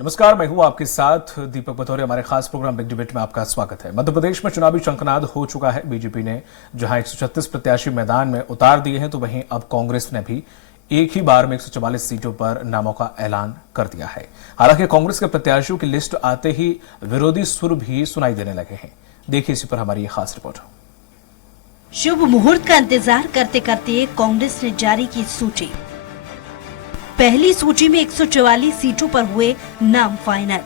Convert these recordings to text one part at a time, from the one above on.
नमस्कार, मैं हूं आपके साथ दीपक बतौरे। हमारे खास प्रोग्राम बिग डिबेट में आपका स्वागत है। मध्य प्रदेश में चुनावी शंखनाद हो चुका है। बीजेपी ने जहां 136 प्रत्याशी मैदान में उतार दिए हैं, तो वहीं अब कांग्रेस ने भी एक ही बार में 144 सीटों पर नामों का ऐलान कर दिया है। हालांकि कांग्रेस के प्रत्याशियों की लिस्ट आते ही विरोधी सुर भी सुनाई देने लगे हैं। देखिए इसी पर हमारी खास रिपोर्ट। शुभ मुहूर्त का इंतजार करते करते कांग्रेस ने जारी की सूची। पहली सूची में 144 सीटों पर हुए नाम फाइनल।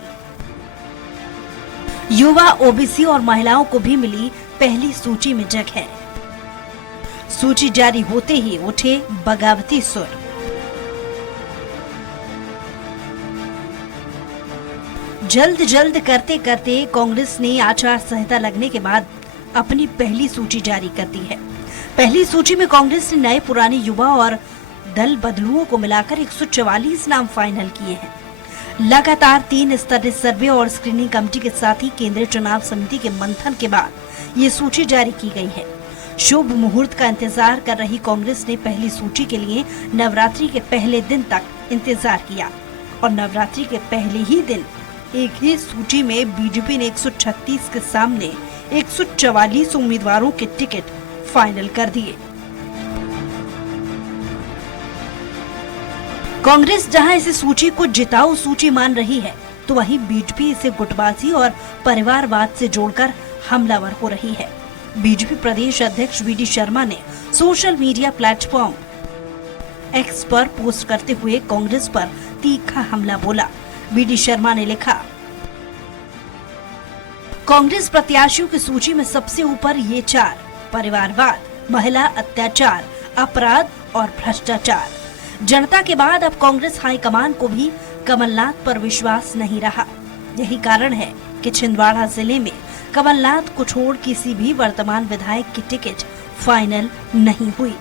युवा, ओबीसी और महिलाओं को भी मिली पहली सूची में जगह। सूची जारी होते ही उठे बगावती सुर। जल्द करते करते कांग्रेस ने आचार संहिता लगने के बाद अपनी पहली सूची जारी कर दी है। पहली सूची में कांग्रेस ने नए पुराने युवा और दल बदलुओं को मिलाकर 144 नाम फाइनल किए हैं। लगातार 3 स्तरीय सर्वे और स्क्रीनिंग कमेटी के साथ ही केंद्रीय चुनाव समिति के मंथन के बाद ये सूची जारी की गई है। शुभ मुहूर्त का इंतजार कर रही कांग्रेस ने पहली सूची के लिए नवरात्रि के पहले दिन तक इंतजार किया और नवरात्रि के पहले ही दिन एक ही सूची में बीजेपी ने 136 के सामने 144 उम्मीदवारों के टिकट फाइनल कर दिए। कांग्रेस जहां इस सूची को जिताऊ सूची मान रही है, तो वहीं बीजेपी इसे गुटबाजी और परिवारवाद से जोड़कर हमलावर हो रही है। बीजेपी प्रदेश अध्यक्ष वीडी शर्मा ने सोशल मीडिया प्लेटफॉर्म एक्स पर पोस्ट करते हुए कांग्रेस पर तीखा हमला बोला। वीडी शर्मा ने लिखा, कांग्रेस प्रत्याशियों की सूची में सबसे ऊपर ये 4: परिवारवाद, महिला अत्याचार, अपराध और भ्रष्टाचार। जनता के बाद अब कांग्रेस हाईकमान को भी कमलनाथ पर विश्वास नहीं रहा। यही कारण है कि छिंदवाड़ा जिले में कमलनाथ को छोड़ किसी भी वर्तमान विधायक की टिकट फाइनल नहीं हुई।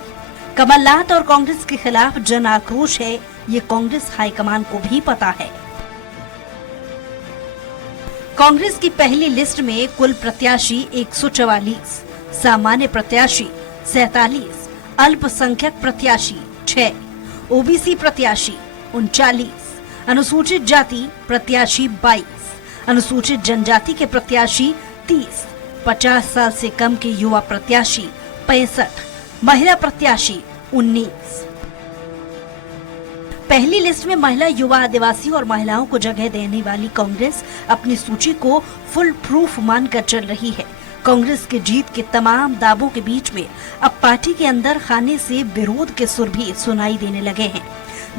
कमलनाथ और कांग्रेस के खिलाफ जन आक्रोश है, ये कांग्रेस हाईकमान को भी पता है। कांग्रेस की पहली लिस्ट में कुल प्रत्याशी 144, सामान्य प्रत्याशी 47, अल्पसंख्यक प्रत्याशी 6, ओबीसी प्रत्याशी 39, अनुसूचित जाति प्रत्याशी 22, अनुसूचित जनजाति के प्रत्याशी 30, 50 साल से कम के युवा प्रत्याशी 65, महिला प्रत्याशी 19। पहली लिस्ट में महिला, युवा, आदिवासी और महिलाओं को जगह देने वाली कांग्रेस अपनी सूची को फुल प्रूफ मानकर चल रही है। कांग्रेस के जीत के तमाम दावों के बीच में अब पार्टी के अंदर खाने से विरोध के सुर भी सुनाई देने लगे हैं।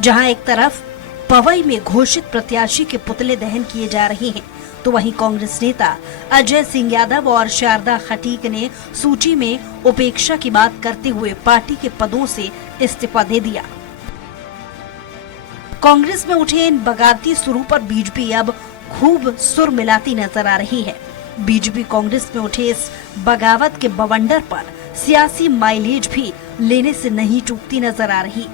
जहां एक तरफ पवई में घोषित प्रत्याशी के पुतले दहन किए जा रहे हैं, तो वहीं कांग्रेस नेता अजय सिंह यादव और शारदा खटीक ने सूची में उपेक्षा की बात करते हुए पार्टी के पदों से इस्तीफा दे दिया। कांग्रेस में उठे इन बगावती सुरों पर बीजेपी अब खूब सुर मिलाती नजर आ रही है। बीजेपी कांग्रेस में उठे इस बगावत के बवंडर पर सियासी माइलेज भी लेने से नहीं चूकती नजर आ रही।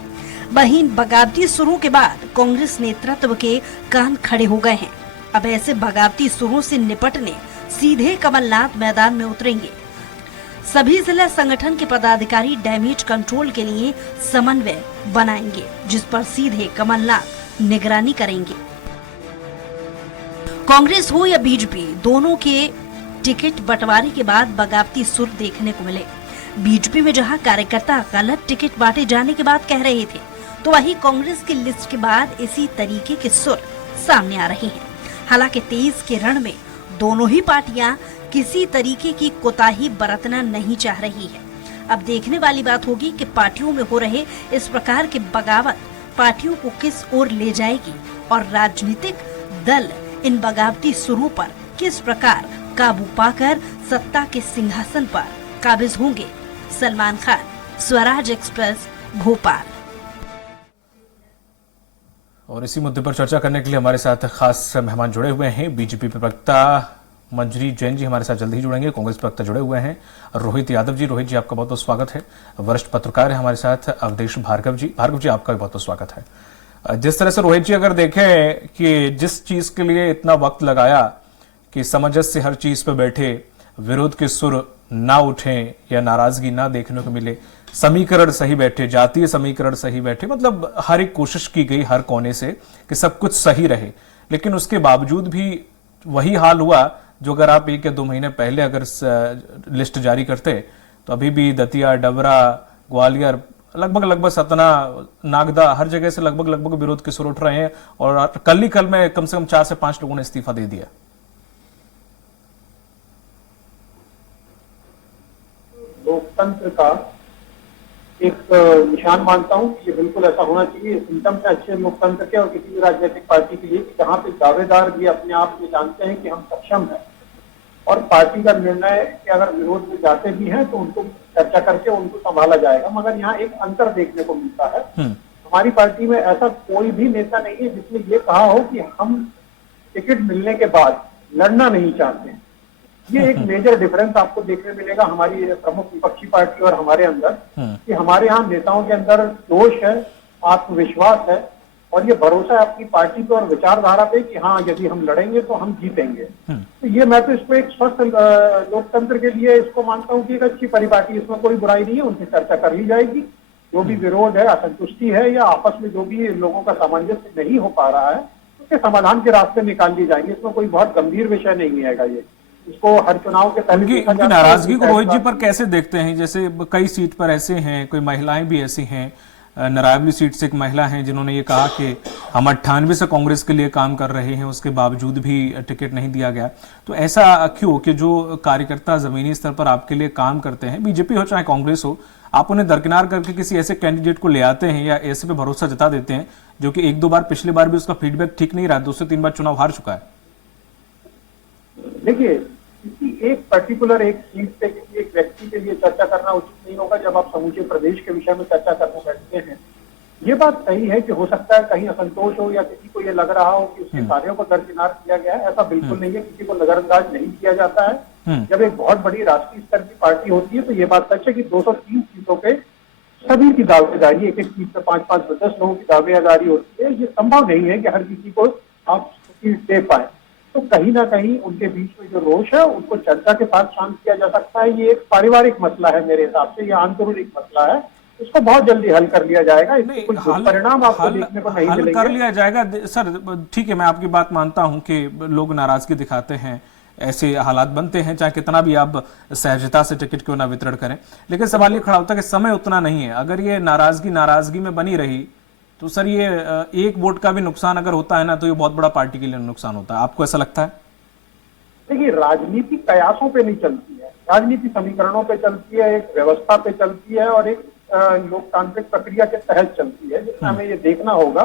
वहीं बगावती सुरों के बाद कांग्रेस नेतृत्व के कान खड़े हो गए हैं। अब ऐसे बगावती सुरों से निपटने सीधे कमलनाथ मैदान में उतरेंगे। सभी जिला संगठन के पदाधिकारी डैमेज कंट्रोल के लिए समन्वय बनाएंगे, जिस पर सीधे कमलनाथ निगरानी करेंगे। कांग्रेस हो या बीजेपी, दोनों के टिकट बंटवारे के बाद बगावती सुर देखने को मिले। बीजेपी में जहां कार्यकर्ता गलत टिकट बांटे जाने के बाद कह रहे थे, तो वहीं कांग्रेस की लिस्ट के बाद इसी तरीके के सुर सामने आ रहे हैं। हालांकि तेज के रण में दोनों ही पार्टियां किसी तरीके की कोताही बरतना नहीं चाह रही है। अब देखने वाली बात होगी कि पार्टियों में हो रहे इस प्रकार के बगावत पार्टियों को किस ओर ले जाएगी और राजनीतिक दल इन बगावती सुरों पर किस प्रकार काबू पाकर सत्ता के सिंहासन पर काबिज होंगे। सलमान खान, स्वराज एक्सप्रेस, भोपाल। और इसी मुद्दे पर चर्चा करने के लिए हमारे साथ खास मेहमान जुड़े हुए हैं। बीजेपी प्रवक्ता मंजरी जैन जी हमारे साथ जल्द ही जुड़ेंगे। कांग्रेस प्रवक्ता जुड़े हुए हैं रोहित यादव जी। रोहित जी, आपका बहुत बहुत स्वागत है। वरिष्ठ पत्रकार है हमारे साथ अवधेश भार्गव जी। भार्गव जी, आपका भी बहुत बहुत स्वागत है। जिस तरह से रोहित जी अगर देखें कि जिस चीज के लिए इतना वक्त लगाया कि सामंजस्य से हर चीज पे बैठे, विरोध के सुर ना उठे या नाराजगी ना देखने को मिले, समीकरण सही बैठे, जातीय समीकरण सही बैठे, मतलब हर एक कोशिश की गई हर कोने से कि सब कुछ सही रहे, लेकिन उसके बावजूद भी वही हाल हुआ जो अगर आप 1 या 2 महीने पहले अगर लिस्ट जारी करते तो अभी भी दतिया, डबरा, ग्वालियर, लगभग सतना, नागदा, हर जगह से लगभग विरोध के सुर उठ रहे हैं और कल ही कल में कम से कम 4 से 5 लोगों ने इस्तीफा दे दिया। लोकतंत्र का एक निशान मानता हूं कि ये बिल्कुल ऐसा होना चाहिए। सिम्टम है अच्छे लोकतंत्र के और किसी भी राजनीतिक पार्टी के लिए कि जहां पे दावेदार भी अपने आप में जानते हैं कि हम सक्षम हैं और पार्टी का निर्णय कि अगर विरोध में जाते भी हैं तो उनको चर्चा करके उनको संभाला जाएगा। मगर यहाँ एक अंतर देखने को मिलता है। हमारी पार्टी में ऐसा कोई भी नेता नहीं है जिसने ये कहा हो कि हम टिकट मिलने के बाद लड़ना नहीं चाहते। ये एक मेजर डिफरेंस आपको देखने मिलेगा हमारी प्रमुख विपक्षी पार्टी और हमारे अंदर कि हमारे यहाँ नेताओं के अंदर जोश है, आत्मविश्वास है और ये भरोसा है अपनी पार्टी पे और विचारधारा पे कि हाँ यदि हम लड़ेंगे तो हम जीतेंगे। तो ये मैं तो इसको एक स्वस्थ लोकतंत्र के लिए इसको मानता हूँ कि एक अच्छी परिपाटी, इसमें कोई बुराई नहीं है। उनसे चर्चा कर ली जाएगी, जो भी विरोध है, असंतुष्टि है या आपस में जो भी लोगों का सामंजस्य नहीं हो पा रहा है उसके समाधान के रास्ते निकाल लिए जाएंगे। इसमें कोई बहुत गंभीर विषय नहीं है ये। इसको हर चुनाव के पहले उनकी नाराजगी को रोहित जी पर कैसे देखते हैं? जैसे कई सीट पर ऐसे हैं, कोई महिलाएं भी ऐसी हैं, नारायणपुर सीट से एक महिला हैं जिन्होंने ये कहा कि हम 98 से कांग्रेस के लिए काम कर रहे हैं, उसके बावजूद भी टिकट नहीं दिया गया। तो ऐसा क्यों कि जो कार्यकर्ता जमीनी स्तर पर आपके लिए काम करते हैं, बीजेपी हो चाहे कांग्रेस हो, आप उन्हें दरकिनार करके किसी ऐसे कैंडिडेट को ले आते हैं या ऐसे पे भरोसा जता देते हैं जो कि 1-2 बार, पिछली बार भी उसका फीडबैक ठीक नहीं रहा, 2 से 3 बार चुनाव हार चुका है? देखिए, किसी एक पर्टिकुलर एक सीट पे किसी एक व्यक्ति के लिए चर्चा करना उचित नहीं होगा जब आप समूचे प्रदेश के विषय में चर्चा करने बैठते हैं। ये बात सही है कि हो सकता है कहीं असंतोष हो या किसी को ये लग रहा हो कि उसके कार्यों को दरकिनार किया गया है। ऐसा बिल्कुल नहीं है, किसी को नजरअंदाज नहीं किया जाता है। जब एक बहुत बड़ी राष्ट्रीय स्तर की पार्टी होती है तो ये बात सच है कि 203 सीटों पे सभी की दावेदारी, एक सीट पे 5-5, 10 लोगों की दावेदारी होती है। ये संभव नहीं है कि हर किसी को आप सीट दे पाए। तो कहीं ना कहीं उनके बीच में जो रोष है उसको चर्चा के साथ शांत किया जा सकता है। ये एक पारिवारिक मसला है मेरे हिसाब से, ये आंतरिक मसला है, इसको बहुत जल्दी हल कर लिया जाएगा। इसके कोई परिणाम आपको देखने को नहीं मिलेंगे। कर लिया जाएगा सर, ठीक है, मैं आपकी बात मानता हूं कि लोग नाराजगी दिखाते हैं, ऐसे हालात बनते हैं, चाहे कितना भी आप सहजता से टिकट क्यों ना वितरण करें। लेकिन सवाल ये खड़ा होता है कि समय उतना नहीं है। अगर ये नाराजगी में बनी रही तो सर ये एक वोट का भी नुकसान अगर होता है ना तो ये बहुत बड़ा पार्टी के लिए नुकसान होता है। आपको ऐसा लगता है? देखिए, राजनीति कयासों पे नहीं चलती है, राजनीति समीकरणों पे चलती है, एक व्यवस्था पे चलती है और एक लोकतांत्रिक प्रक्रिया के तहत चलती है, जिसमें हमें ये देखना होगा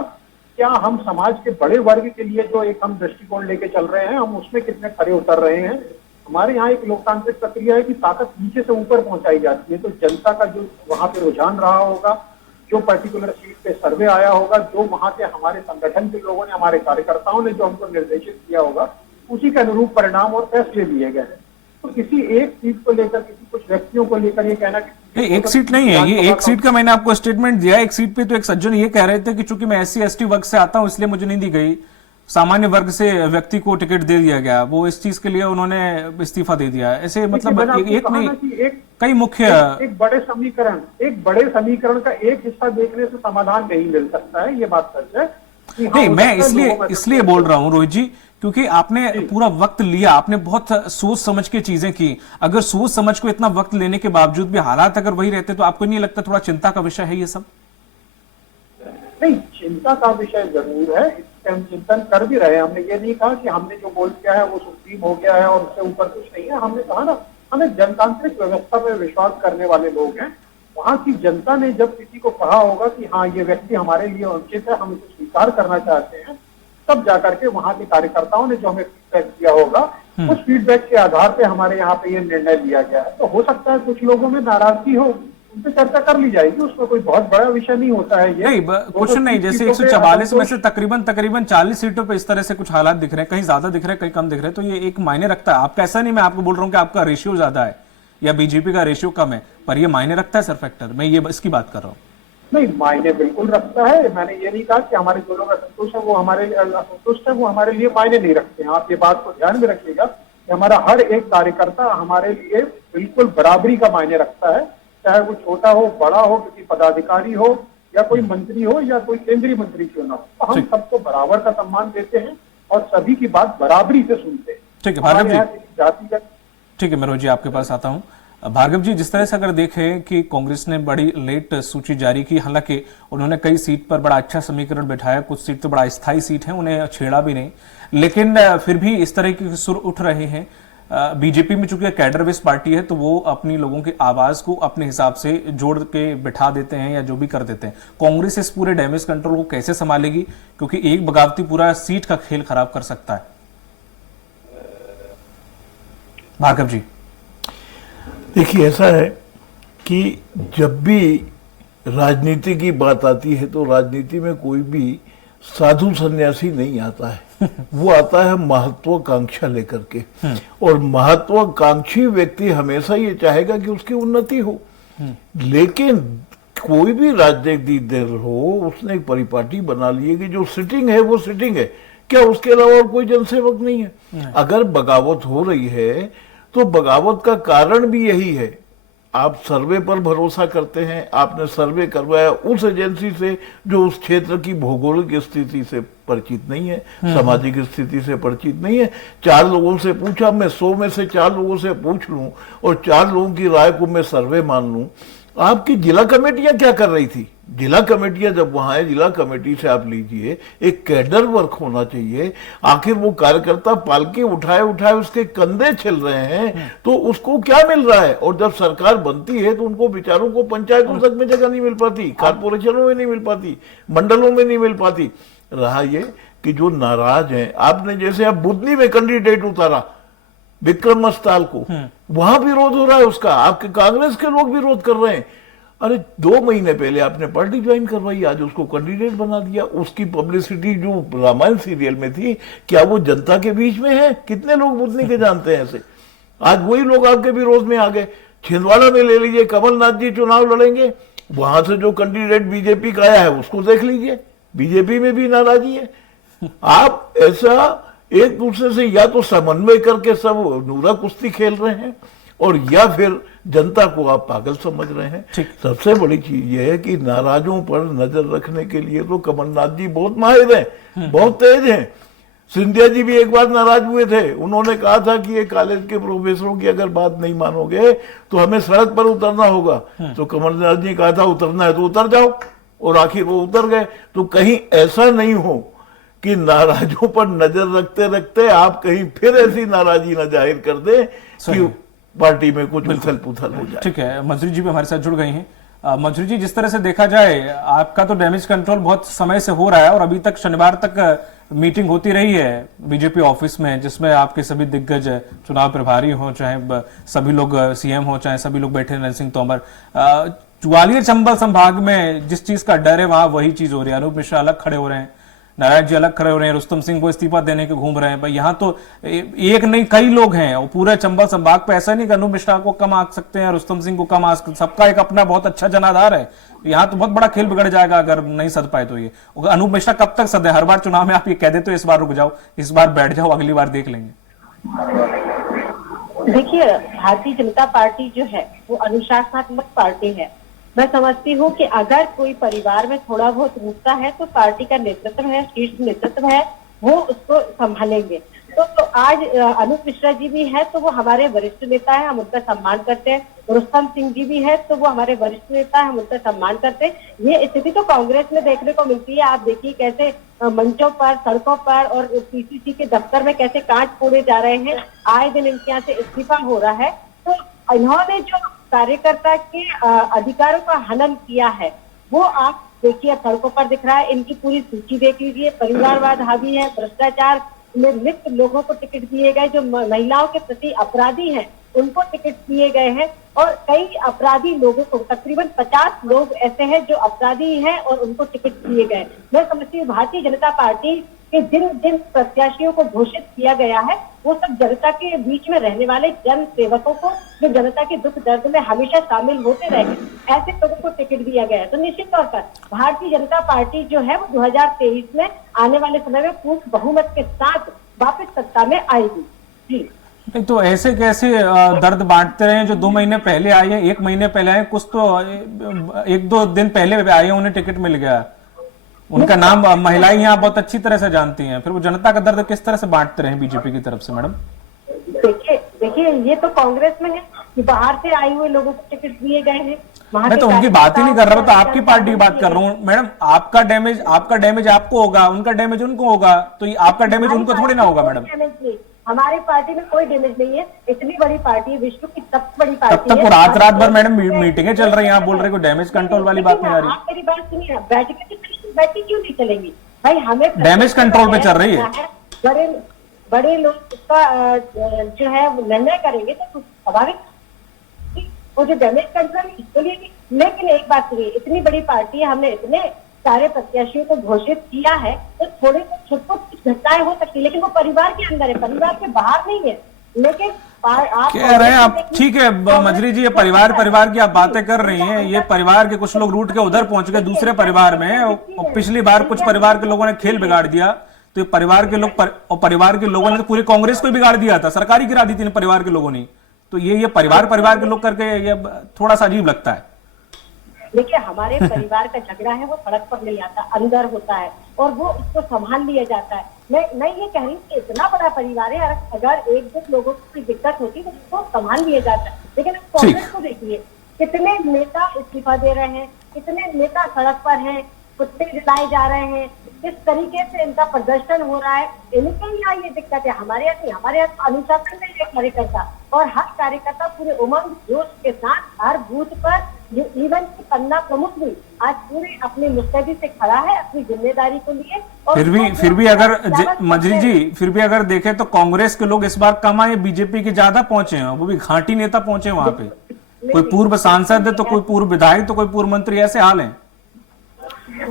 क्या हम समाज के बड़े वर्ग के लिए जो एक हम दृष्टिकोण लेके चल रहे हैं हम उसमें कितने खरे उतर रहे हैं। हमारे यहाँ एक लोकतांत्रिक प्रक्रिया है कि ताकत नीचे से ऊपर पहुंचाई जाती है। तो जनता का जो वहां पे रुझान रहा होगा, जो पर्टिकुलर सीट पे सर्वे आया होगा, जो वहां के हमारे संगठन के लोगों ने, हमारे कार्यकर्ताओं ने जो हमको निर्देशित किया होगा, उसी के अनुरूप परिणाम और फैसले लिए गए हैं। तो किसी एक सीट को लेकर, किसी कुछ व्यक्तियों को लेकर ये कहना कि एक सीट नहीं है, ये एक सीट का मैंने आपको स्टेटमेंट दिया। एक सीट पे तो एक सज्जन ये कह रहे थे कि चूंकि मैं SC/ST वर्ग से आता हूं इसलिए मुझे नहीं दी गई, सामान्य वर्ग से व्यक्ति को टिकट दे दिया गया, वो इस चीज के लिए उन्होंने इस्तीफा दे दिया। ऐसे मतलब एक नहीं, कई मुख्य एक बड़े समीकरण का एक हिस्सा देखने से समाधान नहीं मिल सकता है। ये बात सच है। नहीं, मैं इसलिए बोल रहा हूं रोहित जी, क्योंकि आपने पूरा वक्त लिया, आपने बहुत सोच समझ के चीजें की। अगर सोच समझ को इतना वक्त लेने के बावजूद भी हालात अगर वही रहते तो आपको नहीं लगता थोड़ा चिंता का विषय है ये सब? नहीं, चिंता का विषय जरूर है, हम चिंतन कर भी रहे हैं। हमने ये नहीं कहा कि हमने जो बोल किया है वो सुप्रीम हो गया है और उससे ऊपर कुछ नहीं है। हमने कहा ना, हमें जनतांत्रिक व्यवस्था में विश्वास करने वाले लोग हैं। वहां की जनता ने जब किसी को कहा होगा कि हाँ ये व्यक्ति हमारे लिए उचित है, हम इसे स्वीकार करना चाहते हैं, तब जाकर के वहां के कार्यकर्ताओं ने जो हमें फीडबैक दिया होगा, उस फीडबैक के आधार पे हमारे यहाँ पे ये निर्णय लिया गया है। तो हो सकता है कुछ लोगों में नाराजगी हो, उनसे चर्चा कर ली जाएगी, उसमें कोई बहुत बड़ा विषय नहीं होता है। ये नहीं, क्वेश्चन नहीं, जैसे 144 में से तकरीबन 40 सीटों पे इस तरह से कुछ हालात दिख रहे हैं, कहीं ज्यादा दिख रहे हैं, कहीं कम दिख रहे हैं, तो ये एक मायने रखता है। आपका ऐसा नहीं, मैं आपको बोल रहा हूँ कि आपका रेशियो ज्यादा है या बीजेपी का रेशियो कम है, पर ये मायने रखता है सर फैक्टर, मैं ये इसकी बात कर रहा हूँ। नहीं, मायने बिल्कुल रखता है। मैंने ये नहीं कहा कि हमारे जो लोग असंतुष्ट है वो हमारे लिए मायने नहीं रखते हैं। आप ये बात को ध्यान में रखिएगा कि हमारा हर एक कार्यकर्ता हमारे लिए बिल्कुल बराबरी का मायने रखता है, चाहे वो छोटा हो, बड़ा हो, किसी पदाधिकारी हो या कोई मंत्री हो या कोई केंद्रीय मंत्री क्यों ना हो। तो हम सबको बराबर का सम्मान देते हैं और सभी की बात बराबरी से सुनते हैं। ठीक है भार्गव हमारे जी, यहाँ किसी जातिगत ठीक है मनोज जी आपके पास आता हूं। भार्गव जी, जिस तरह से अगर देखें कि कांग्रेस ने बड़ी लेट सूची जारी की, हालांकि उन्होंने कई सीट पर बड़ा अच्छा समीकरण बिठाया, कुछ सीट तो बड़ा स्थायी सीट है, उन्हें छेड़ा भी नहीं, लेकिन फिर भी इस तरह के सुर उठ रहे हैं। बीजेपी में चूंकि कैडर बेस्ड पार्टी है तो वो अपनी लोगों की आवाज को अपने हिसाब से जोड़ के बिठा देते हैं या जो भी कर देते हैं। कांग्रेस इस पूरे डैमेज कंट्रोल को कैसे संभालेगी, क्योंकि एक बगावती पूरा सीट का खेल खराब कर सकता है? भार्गव जी, देखिए ऐसा है कि जब भी राजनीति की बात आती है तो राजनीति में कोई भी साधु सन्यासी नहीं आता है। वो आता है महत्वाकांक्षा लेकर के, और महत्वाकांक्षी व्यक्ति हमेशा ये चाहेगा कि उसकी उन्नति हो। लेकिन कोई भी राजनीतिक दल हो, उसने एक परिपाटी बना ली है कि जो सिटिंग है वो सिटिंग है, क्या उसके अलावा और कोई जनसेवक नहीं है? अगर बगावत हो रही है तो बगावत का कारण भी यही है। आप सर्वे पर भरोसा करते हैं, आपने सर्वे करवाया उस एजेंसी से जो उस क्षेत्र की भौगोलिक स्थिति से परिचित नहीं है, सामाजिक स्थिति से परिचित नहीं है। 4 लोगों से पूछा, मैं 100 में से 4 लोगों से पूछ लूं और 4 लोगों की राय को मैं सर्वे मान लूं। आपकी जिला कमेटियां क्या कर रही थी? जिला कमेटियां जब वहां है, जिला कमेटी से आप लीजिए, एक कैडर वर्क होना चाहिए। आखिर वो कार्यकर्ता पालकी उठाए उठाए उसके कंधे छिल रहे हैं तो उसको क्या मिल रहा है? और जब सरकार बनती है तो उनको बेचारों को पंचायतों तक में जगह नहीं मिल पाती, कारपोरेशनों में नहीं मिल पाती, मंडलों में नहीं मिल पाती। रहा ये कि जो नाराज हैं, आपने जैसे अब बुधनी में कैंडिडेट उतारा विक्रम मस्ताल को, वहां विरोध हो रहा है उसका, आपके कांग्रेस के लोग विरोध कर रहे हैं। अरे 2 महीने पहले आपने पार्टी ज्वाइन करवाई, आज उसको कैंडिडेट बना दिया। उसकी पब्लिसिटी जो रामायण सीरियल में थी, क्या वो जनता के बीच में है? कितने लोग बुधनी के जानते हैं ऐसे? आज वही लोग आपके विरोध में आ गए। छिंदवाड़ा में ले लीजिए, कमलनाथ जी चुनाव लड़ेंगे, वहां से जो कैंडिडेट बीजेपी का आया है उसको देख लीजिए, बीजेपी में भी नाराजी है। आप ऐसा एक दूसरे से या तो समन्वय करके सब नूरा कुश्ती खेल रहे हैं, और या फिर जनता को आप पागल समझ रहे हैं। सबसे बड़ी चीज यह है कि नाराजों पर नजर रखने के लिए तो कमलनाथ जी बहुत माहिर हैं, बहुत तेज हैं। सिंधिया जी भी एक बार नाराज हुए थे, उन्होंने कहा था कि ये कॉलेज के प्रोफेसरों की अगर बात नहीं मानोगे तो हमें सड़क पर उतरना होगा। तो कमलनाथ जी कहा था उतरना है तो उतर जाओ, और आखिर वो उतर गए। तो कहीं ऐसा नहीं हो कि नाराजों पर नजर रखते रखते आप कहीं फिर ऐसी नाराजी न जाहिर कर दे कि पार्टी में कुछ उथल पुथल हो जाए। ठीक है, मंजरी जी भी हमारे साथ जुड़ गई हैं। मंजरी जी, जिस तरह से देखा जाए आपका तो डैमेज कंट्रोल बहुत समय से हो रहा है और अभी तक शनिवार तक मीटिंग होती रही है बीजेपी ऑफिस में, जिसमें आपके सभी दिग्गज चुनाव प्रभारी हो, चाहे सभी लोग सीएम हो, चाहे सभी लोग बैठे, नरेंद्र सिंह तोमर। ग्वालियर चंबल संभाग में जिस चीज का डर है वहां वही चीज हो रही है। अनूप मिश्रा अलग खड़े हो रहे हैं, नारायण जी अलग खड़े हो रहे हैं, रुस्तम सिंह को इस्तीफा देने के घूम रहे हैं। भाई यहाँ तो एक नहीं कई लोग हैं, और पूरे चंबल संभाग पे ऐसा नहीं कि अनूप मिश्रा को कम आंक सकते हैं, रुस्तम सिंह को कम आंक, सबका एक अपना बहुत अच्छा जनाधार है। यहाँ तो बहुत बड़ा खेल बिगड़ जाएगा अगर नहीं सद पाए तो। ये अनूप मिश्रा कब तक सदे? हर बार चुनाव में आप ये कह देते हो इस बार रुक जाओ, इस बार बैठ जाओ, अगली बार देख लेंगे। देखिए, भारतीय जनता पार्टी जो है वो अनुशासनात्मक पार्टी है। मैं समझती हूँ कि अगर कोई परिवार में थोड़ा बहुत रुकता है तो पार्टी का नेतृत्व है, शीर्ष नेतृत्व है, वो उसको संभालेंगे। तो आज अनूप मिश्रा जी भी है तो वो हमारे वरिष्ठ नेता है, हम उनका सम्मान करते हैं। रुस्तम सिंह जी भी है तो वो हमारे वरिष्ठ नेता है, हम उनका सम्मान करते हैं। ये स्थिति तो कांग्रेस में देखने को मिलती है। आप देखिए कैसे मंचों पर, सड़कों पर और पीसीसी के दफ्तर में कैसे कांच फोड़े जा रहे हैं, आए दिन इनके यहाँ से इस्तीफा हो रहा है। तो इन्होंने जो कार्यकर्ता के अधिकारों का हनन किया है वो आप देखिए सड़कों पर दिख रहा है। इनकी पूरी सूची देख लीजिए, परिवारवाद हावी है, भ्रष्टाचार में लिप्त लोगों को टिकट दिए गए, जो महिलाओं के प्रति अपराधी हैं उनको टिकट दिए गए हैं, और कई अपराधी लोगों को, तकरीबन 50 लोग ऐसे हैं जो अपराधी हैं और उनको टिकट दिए गए। मैं समझती हूँ भारतीय जनता पार्टी के जिन जिन प्रत्याशियों को घोषित किया गया है वो सब जनता के बीच में रहने वाले जन सेवकों को, जो जनता के दुख दर्द में हमेशा शामिल होते रहे, ऐसे लोगों को टिकट दिया गया है। तो निश्चित तौर पर भारतीय जनता पार्टी जो है वो 2023 में आने वाले समय में पूर्ण बहुमत के साथ वापस सत्ता में आएगी। जी नहीं तो ऐसे कैसे दर्द बांटते रहे? जो 2 महीने पहले आए हैं, 1 महीने पहले आए, कुछ तो 1-2 दिन पहले आए हैं, उन्हें टिकट मिल गया। उनका नाम महिलाएं यहाँ बहुत अच्छी तरह से जानती हैं, फिर वो जनता का दर्द किस तरह से बांटते रहे बीजेपी की तरफ से मैडम? देखिए ये तो कांग्रेस में है कि बाहर से आए हुए लोगों को टिकट दिए गए हैं। मैं तो उनकी बात ही नहीं कर रहा हूँ, तो आपकी पार्टी की बात कर रहा हूँ मैडम। आपका डैमेज आपको होगा, उनका डैमेज उनको होगा, तो ये आपका डैमेज उनको थोड़ी ना होगा मैडम। हमारी पार्टी में कोई डैमेज नहीं है, इतनी बड़ी पार्टी है, विश्व की सबसे बड़ी पार्टी तब तक वो रात भर मैडम मीटिंगें चल रही हैं, आप बोल रहे हो डैमेज कंट्रोल वाली बात नहीं आ रही। आप मेरी बात सुनिए, बैठक क्यों नहीं चलेंगी भाई? हमें डैमेज कंट्रोल पे चल रही है। बड़े लोग उसका जो है निर्णय करेंगे तो स्वाभाविक वो जो डैमेज कंट्रोल इसके लिए भी। लेकिन एक बात सुनिए, इतनी बड़ी पार्टी है, हमने इतने सारे प्रत्याशियों को घोषित किया है, तो थोड़े तो कुछ घटनाएं हो सकती है, लेकिन वो परिवार के अंदर है, परिवार के बाहर नहीं है। लेकिन आप कह रहे हैं आप, ठीक है मंजरी जी, ये परिवार की आप बातें कर रही हैं, ये परिवार के कुछ लोग रूट के उधर पहुंच गए दूसरे परिवार में, और पिछली बार कुछ परिवार के लोगों ने खेल बिगाड़ दिया, तो ये परिवार के लोग और परिवार के लोगों ने तो पूरी कांग्रेस को बिगाड़ दिया था, सरकारी गिरा दी थी परिवार के लोगों ने। तो ये परिवार के लोग करके ये थोड़ा सा अजीब लगता है। देखिए हमारे परिवार का झगड़ा है वो सड़क पर नहीं आता, अंदर होता है और वो उसको संभाल लिया जाता है। मैं ये कह रही हूँ कि इतना बड़ा परिवार है, अगर एक दो लोगों को कोई दिक्कत होती तो उसको संभाल लिया जाता है। लेकिन कांग्रेस को देखिए, कितने नेता इस्तीफा दे रहे हैं, कितने नेता सड़क पर हैं, कुत्ते जलाए जा रहे हैं, किस तरीके से इनका प्रदर्शन हो रहा है। इनके यहाँ ये दिक्कत है, हमारे यहाँ नहीं। हमारे यहाँ अनुशासन में एक कार्यकर्ता और हर कार्यकर्ता पूरे उमंग जोश के साथ हर बूथ पर, जो इवन की पन्ना प्रमुख भी आज पूरे अपनी मुस्तैदी से खड़ा है अपनी जिम्मेदारी को लिए। और फिर भी अगर मंजरी जी, फिर भी अगर देखें तो कांग्रेस के लोग इस बार कम आए, बीजेपी के ज्यादा पहुंचे हैं, वो भी घाटी नेता पहुंचे वहां पे। कोई पूर्व सांसद है तो कोई पूर्व विधायक तो कोई पूर्व मंत्री, ऐसे हाल है।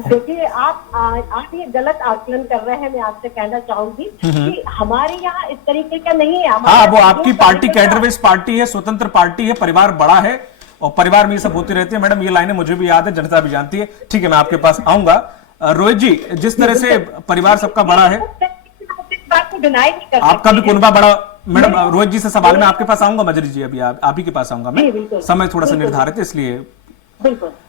देखिए आप ये गलत आकलन कर रहे हैं। मैं आपसे कहना चाहूंगी कि हमारे यहाँ इस तरीके का नहीं है। हाँ, वो आपकी पार्टी कैडर बेस्ड पार्टी है, स्वतंत्र पार्टी है, परिवार बड़ा है और परिवार में ये सब होती रहती है। मैडम ये लाइनें मुझे भी याद है, जनता भी जानती है। ठीक है, मैं आपके पास आऊंगा। रोहित जी, जिस तरह से परिवार सबका बड़ा है, आपका भी कुनबा बड़ा। मैडम रोहित जी से सवाल मैं आपके पास आऊंगा, मंजरी जी अभी आप ही के पास आऊंगा मैं, समय थोड़ा सा निर्धारित है इसलिए।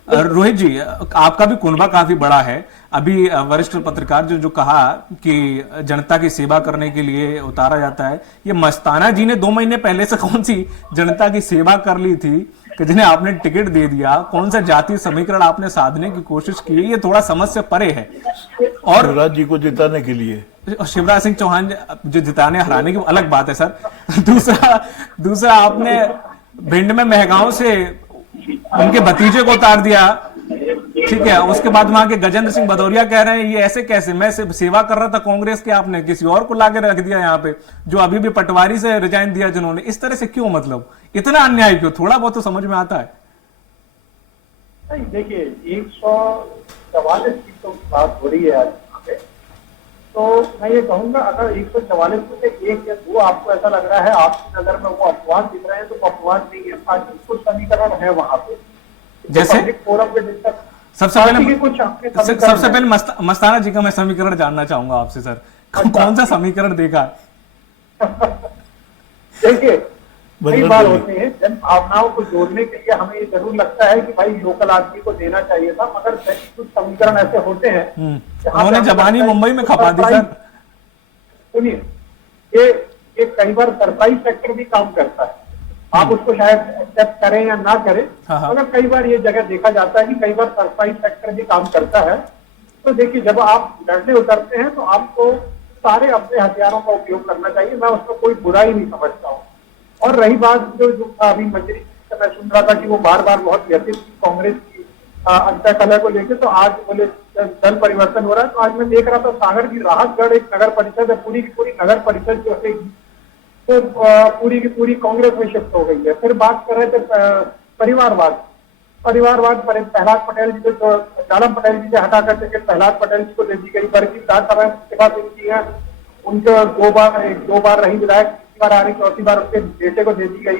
रोहित जी, आपका भी कुनबा काफी बड़ा है। अभी वरिष्ठ पत्रकार जो कहा कि जनता की सेवा करने के लिए उतारा जाता है, ये मस्ताना जी ने 2 महीने पहले से कौन सी जनता की सेवा कर ली थी कि जिन्हें आपने टिकट दे दिया? कौन सा जातीय समीकरण आपने साधने की कोशिश की? ये थोड़ा समझ से परे है। और शिवराज जी को जिताने के लिए, शिवराज सिंह चौहान जो जिताने हराने की अलग बात है सर। दूसरा आपने भिंड में महगांव से उनके भतीजे को उतार दिया, ठीक है। उसके बाद वहां के गजेंद्र सिंह भदौरिया कह रहे हैं ये ऐसे कैसे, मैं सेवा कर रहा था कांग्रेस के, आपने किसी और को लाके रख दिया यहाँ पे, जो अभी भी पटवारी से रिजाइन दिया जिन्होंने। इस तरह से क्यों, मतलब इतना अन्याय क्यों? थोड़ा बहुत तो समझ में आता है। नहीं, देखिए 144 सीटों की बात हो रही है आज यहाँ पे, तो मैं ये कहूंगा अगर 144 में से 1 या 2 आपको ऐसा लग रहा है आपकी नजर में वो अपवाद दिख रहे हैं, तो वो अपवाद नहीं है। पार्टी कुछ समीकरण है वहां पे, जैसे फोरम पे जिस तक सबसे पहले मस्ताना जी का मैं समीकरण जानना चाहूंगा आपसे सर। कौन सा समीकरण देखा? देखिए कई बार होते हैं जन भावनाओं को जोड़ने के लिए हमें ये जरूर लगता है कि भाई लोकल आदमी को देना चाहिए था, मगर कुछ समीकरण ऐसे होते हैं उन्होंने जबानी मुंबई में खपा दी सर। सुनिए, ये कई बार सरप्राइज फैक्टर भी काम करता है, आप उसको शायद एक्सेप्ट करें या ना करें, मगर कई बार ये जगह देखा जाता है कि कई बार सरप्राइज फैक्टर भी काम करता है। तो देखिए जब आप लड़ने उतरते हैं तो आपको सारे अपने हथियारों का उपयोग करना चाहिए, मैं उसमें कोई बुराई नहीं समझता हूँ। और रही बात जो अभी मंजरी से मैं सुन रहा था कि वो बार बार बहुत व्यथित थी कांग्रेस की अंतःकलह को लेकर, तो आज बोले दल परिवर्तन हो रहा है। तो आज मैं देख रहा था सागर की राहतगढ़ एक नगर परिषद है, पूरी की पूरी नगर परिषद जो है तो पूरी की पूरी कांग्रेस में शिफ्ट हो गई है। फिर बात कर रहे थे परिवारवाद प्रहलाद पटेल जी को, जालम पटेल जी से हटाकर टिकट प्रहलाद पटेल जी को दे दी गई। वर्गीय विधानसभा इस्तीफा दे दी है, उनके 2 बार रही विधायक, तीसरी बार आ रही, चौथी बार उनके बेटे को दे दी गई।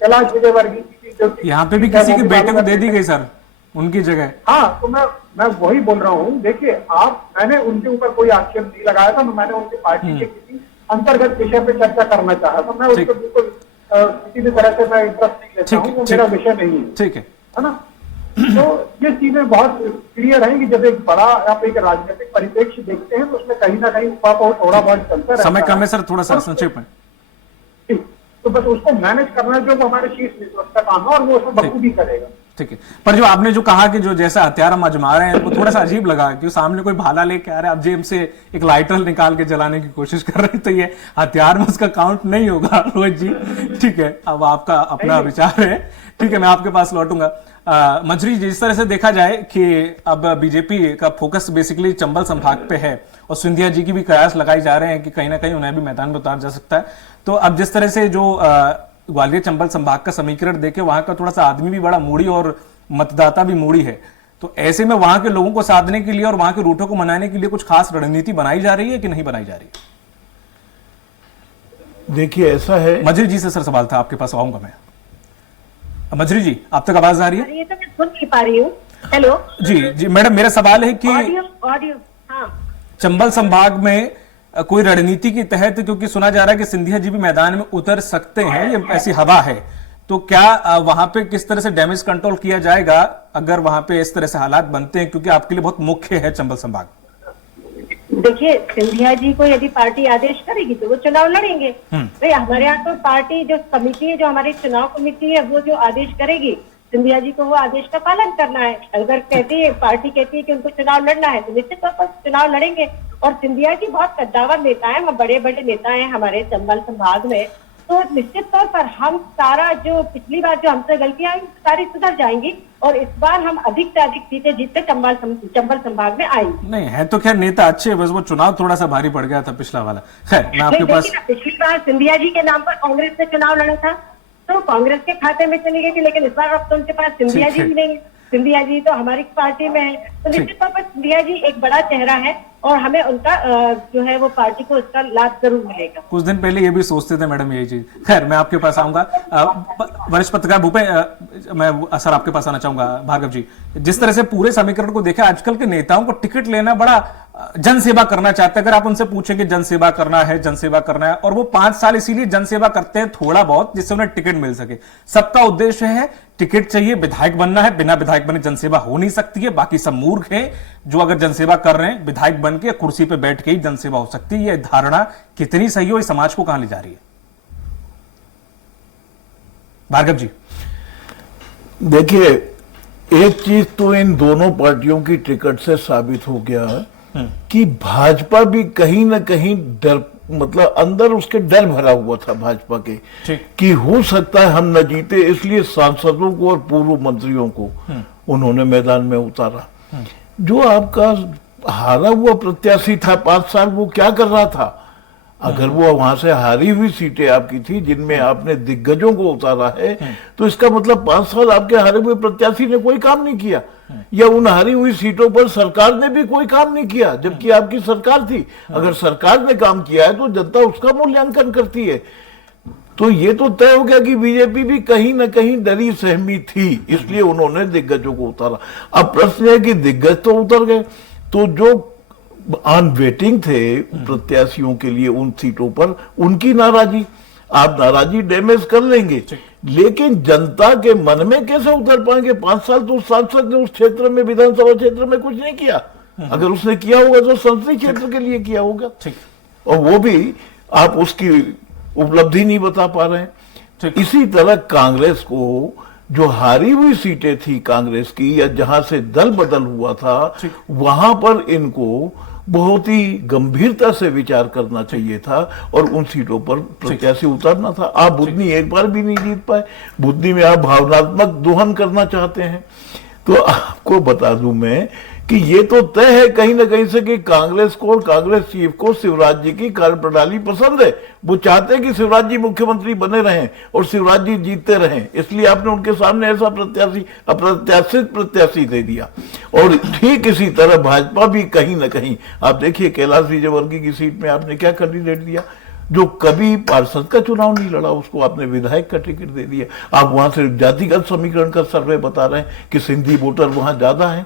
कैलाश विजयवर्गीय जो यहाँ पे भी किसी के बेटे को दे दी गई सर उनकी जगह। हाँ, तो मैं वही बोल रहा हूँ। देखिए मैंने उनके ऊपर कोई आक्षेप नहीं लगाया था, मैंने उनकी पार्टी के किसी अंतर्गत विषय पे चर्चा करना चाहा था। मैं उसको बिल्कुल किसी भी तरह से मैं इंटरेस्ट नहीं लेता हूँ, वो मेरा विषय नहीं है, ठीक है ना। तो ये चीजें बहुत क्लियर हैं कि जब एक बड़ा आप एक राजनीतिक परिप्रेक्ष्य देखते हैं तो उसमें कहीं ना कहीं थोड़ा बहुत चलता रहता समय कम है सर, थोड़ा सा और संक्षेप में। तो बस उसको मैनेज करना जो वो हमारे शीर्ष नेतृत्व का काम है और वो उसमें बखूबी करेगा। ठीक है, पर जो आपने जो कहा कि जो जैसा हथियार हम आजमा रहे हैं वो थोड़ा सा अजीब लगा कि सामने कोई भाला लेके आ रहा है, आप जेब से एक लाइटर निकाल के जलाने की कोशिश कर रहे हैं, तो ये हथियार में उसका काउंट नहीं होगा रोहित जी। ठीक है, अब आपका अपना विचार है। ठीक है, मैं आपके पास लौटूंगा। मंजरी जी, जिस तरह से देखा जाए कि अब बीजेपी का फोकस बेसिकली चंबल संभाग पे है और सिंधिया जी की भी कयास लगाई जा रहे हैं कि कहीं ना कहीं उन्हें भी मैदान में उतारा जा सकता है, तो अब जिस तरह से जो ग्वालियर चंबल संभाग का समीकरण देखे वहां का थोड़ा सा आदमी भी बड़ा मूडी और मतदाता भी मूडी है, तो ऐसे में वहां के लोगों को साधने के लिए और वहां के रूटों को मनाने के लिए कुछ खास रणनीति बनाई जा रही है कि नहीं बनाई जा रही है? देखिए ऐसा है, मंजरी जी से सर सवाल था, आपके पास आऊंगा मैं। मंजरी जी, आप तक आवाज आ रही है? ये तो मैं सुन नहीं पा रही हूँ। हेलो जी जी मैडम, मेरा सवाल है कि ऑडियो हाँ चंबल संभाग में कोई रणनीति के तहत, क्योंकि सुना जा रहा है कि सिंधिया जी भी मैदान में उतर सकते हैं, ये ऐसी हवा है, तो क्या वहां पे किस तरह से डैमेज कंट्रोल किया जाएगा अगर वहां पे इस तरह से हालात बनते हैं, क्योंकि आपके लिए बहुत मुख्य है चंबल संभाग? देखिए, सिंधिया जी को यदि पार्टी आदेश करेगी तो वो चुनाव लड़ेंगे। भाई हमारे यहाँ तो पार्टी जो कमेटी है, जो हमारी चुनाव कमेटी है, वो जो आदेश करेगी, सिंधिया जी को वो आदेश का पालन करना है। अगर कहती है पार्टी कहती है कि उनको चुनाव लड़ना है तो निश्चित तौर पर चुनाव लड़ेंगे। और सिंधिया जी बहुत कद्दावर नेता है, हम बड़े बड़े नेता हैं हमारे चंबल संभाग में, तो निश्चित तौर पर हम सारा जो पिछली बार जो हमसे गलतियां आई सारी सुधर जाएंगी और इस बार हम अधिक से अधिक सीटें जीतते चंबल संभाग में आएंगे। नहीं है तो खैर नेता अच्छे, बस वो चुनाव थोड़ा सा भारी पड़ गया था पिछला वाला। खैर मैं आपके पास, पिछली बार सिंधिया जी के नाम पर कांग्रेस ने चुनाव लड़ा था तो कांग्रेस के खाते में चली गई थी, लेकिन इस बार अब तो उनके पास सिंधिया जी भी नहीं है। सिंधिया जी तो हमारी पार्टी में है, तो निश्चित तौर पर सिंधिया जी एक बड़ा चेहरा है और हमें उनका जो है वो पार्टी को उसका लाभ जरूर मिलेगा। कुछ दिन पहले ये भी सोचते थे मैडम यही चीज। खैर मैं आपके पास आऊंगा। वरिष्ठ पत्रकार भूपे, मैं सर आपके पास आना चाहूंगा। भार्गव जी, जिस तरह से पूरे समीकरण को देखा, आजकल के नेताओं को टिकट लेना बड़ा जनसेवा करना चाहते हैं। अगर आप उनसे पूछें कि जनसेवा करना है, जनसेवा करना है, और वो 5 साल इसीलिए जनसेवा करते हैं थोड़ा बहुत जिससे उन्हें टिकट मिल सके। सबका उद्देश्य है टिकट चाहिए, विधायक बनना है, बिना विधायक बने जनसेवा हो नहीं सकती है। बाकी सब मूर्ख हैं जो अगर जनसेवा कर रहे हैं विधायक बन के कुर्सी पे बैठ के ही जनसेवा हो सकती है। यह धारणा कितनी सही हो, इस समाज को कहां ले जा रही है? भार्गव जी, देखिए एक चीज तो इन दोनों पार्टियों की टिकट से साबित हो गया कि भाजपा भी कहीं ना कहीं डर, मतलब अंदर उसके डर भरा हुआ था भाजपा के कि हो सकता है हम न जीते, इसलिए सांसदों को और पूर्व मंत्रियों को उन्होंने मैदान में उतारा। जो आपका हारा हुआ प्रत्याशी था 5 साल, वो क्या कर रहा था? अगर वो वहां से हारी हुई सीटें आपकी थी जिनमें आपने दिग्गजों को उतारा है, तो इसका मतलब 5 साल आपके हारे हुए प्रत्याशी ने कोई काम नहीं किया, या उन हारी हुई सीटों पर सरकार ने भी कोई काम नहीं किया, जबकि आपकी सरकार थी। अगर सरकार ने काम किया है तो जनता उसका मूल्यांकन करती है। तो ये तो तय हो गया कि बीजेपी भी कहीं ना कहीं डरी सहमी थी, इसलिए उन्होंने दिग्गजों को उतारा। अब प्रश्न है कि दिग्गज तो उतर गए, तो जो ऑन वेटिंग थे प्रत्याशियों के लिए उन सीटों पर, उनकी नाराजगी, आप नाराजगी डैमेज कर लेंगे, लेकिन जनता के मन में कैसे उतर पाएंगे? 5 साल तो सांसद ने उस क्षेत्र में, विधानसभा क्षेत्र में कुछ नहीं किया। अगर उसने किया होगा तो संसदीय क्षेत्र के लिए किया होगा, और वो भी आप उसकी उपलब्धि नहीं बता पा रहे हैं। इसी तरह कांग्रेस को जो हारी हुई सीटें थी कांग्रेस की, या जहां से दल बदल हुआ था, वहां पर इनको बहुत ही गंभीरता से विचार करना चाहिए था और उन सीटों पर प्रत्याशी उतारना था। आप बुधनी एक बार भी नहीं जीत पाए। बुधनी में आप भावनात्मक दोहन करना चाहते हैं। तो आपको बता दूं मैं कि ये तो तय है कहीं ना कहीं से कि कांग्रेस को और कांग्रेस चीफ को शिवराज जी की कार्यप्रणाली पसंद है। वो चाहते हैं कि शिवराज जी मुख्यमंत्री बने रहें और शिवराज जी जीतते रहें, इसलिए आपने उनके सामने ऐसा प्रत्याशी, अप्रत्याशित प्रत्याशी दे दिया। और ठीक इसी तरह भाजपा भी कहीं ना कहीं, आप देखिए कैलाश विजयवर्गीय की सीट में आपने क्या कैंडिडेट दिया, जो कभी पार्षद का चुनाव नहीं लड़ा, उसको आपने विधायक का टिकट दे दिया। आप वहां से जातिगत समीकरण का सर्वे बता रहे हैं कि सिंधी वोटर वहां ज्यादा है।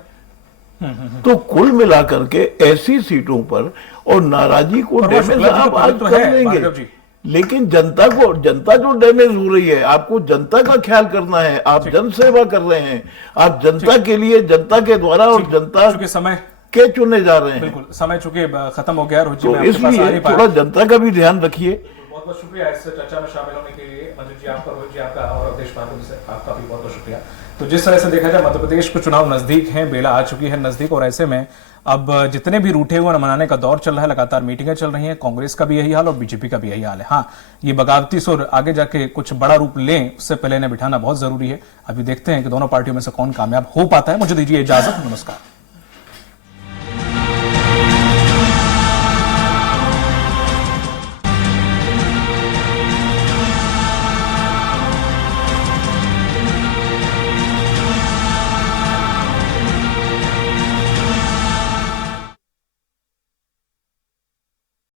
तो कुल मिलाकर के ऐसी सीटों पर और नाराजगी को डैमेज आप आज कर लेंगे। लेकिन जनता जो डैमेज हो रही है, आपको जनता का ख्याल करना है। आप जन सेवा कर रहे हैं, आप जनता के लिए, जनता के द्वारा और जनता चूंकि समय के चुने जा रहे हैं। बिल्कुल समय चूंकि खत्म हो गया, रोहित जी तो मैं आपके पास आ इसलिए नहीं पाया। थोड़ा जनता का भी ध्यान रखिए। बहुत बहुत शुक्रिया इस चर्चा में शामिल होने के लिए मंजू जी आपका, रोहित जी आपका और अवधेश पांडे से आपका भी बहुत बहुत शुक्रिया। तो जिस तरह से देखा जाए मध्य प्रदेश को चुनाव नजदीक है, बेला आ चुकी है नजदीक, और ऐसे में अब जितने भी रूठे हुए मनाने का दौर चल रहा है, लगातार मीटिंगें चल रही हैं, कांग्रेस का भी यही हाल और बीजेपी का भी यही हाल है। हाँ, ये बगावती सुर आगे जाके कुछ बड़ा रूप लें, उससे पहले इन्हें बिठाना बहुत जरूरी है। अभी देखते हैं कि दोनों पार्टियों में से कौन कामयाब हो पाता है। मुझे दीजिए इजाजत, नमस्कार।